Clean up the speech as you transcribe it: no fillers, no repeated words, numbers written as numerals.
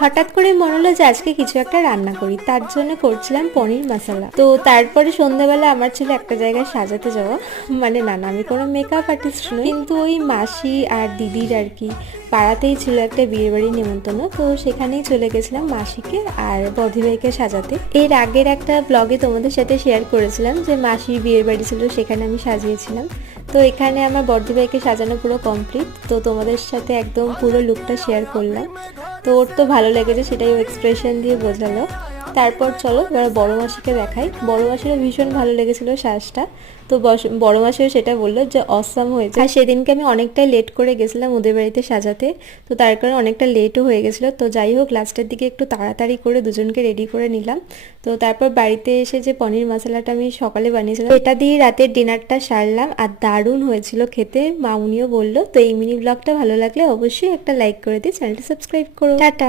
হঠাৎ করে মনে হলো যে আজকে কিছু একটা রান্না করি, তার জন্য করছিলাম পনির মশলা। তো তারপরে সন্ধ্যাবেলা আমার ছিল একটা জায়গায় সাজাতে যাওয়া, মানে না না আমি কোনো মেকআপ আর্টিস্ট নই, কিন্তু ওই মাসি আর দিদির আর কি পাড়াতেই ছিল একটা বিয়ে বাড়ির নেমন্তন্ন, তো সেখানেই চলে গেছিলাম মাসিকে আর বধিভাইকে সাজাতে। এর আগের একটা ব্লগে তোমাদের সাথে শেয়ার করেছিলাম যে মাসির বিয়ের বাড়ি ছিল, সেখানে আমি সাজিয়েছিলাম। তো এখানে আমার বর্দিভাইকে সাজানো পুরো কমপ্লিট, তো তোমাদের সাথে একদম পুরো লুকটা শেয়ার করলাম। তো ওর তো ভালো লেগেছে, সেটাই ও এক্সপ্রেশন দিয়ে বোঝালো। তারপর চলো এবার বড় মাসিকে দেখাই। বড় মাসিরও ভীষণ ভালো লেগেছিল সাজটা, তো বড় মাসিও সেটা বললো যে অসাম হয়েছে। আর সেদিনকে আমি অনেকটাই লেট করে গেছিলাম ওদের বাড়িতে সাজাতে, তো তার কারণে অনেকটা লেটও হয়ে গেছিলো। তো যাই হোক লাস্টের দিকে একটু তাড়াতাড়ি করে দুজনকে রেডি করে নিলাম। তো তারপর বাড়িতে এসে যে পনির মশলাটা আমি সকালে বানিয়েছিলাম, এটা দিয়ে রাতের ডিনারটা সারলাম, আর দারুণ হয়েছিল খেতে, মামুনিও বললো। তো এই মিনি ব্লগটা ভালো লাগলে অবশ্যই একটা লাইক করে দিই, চ্যানেলটা সাবস্ক্রাইব করো। টাটা।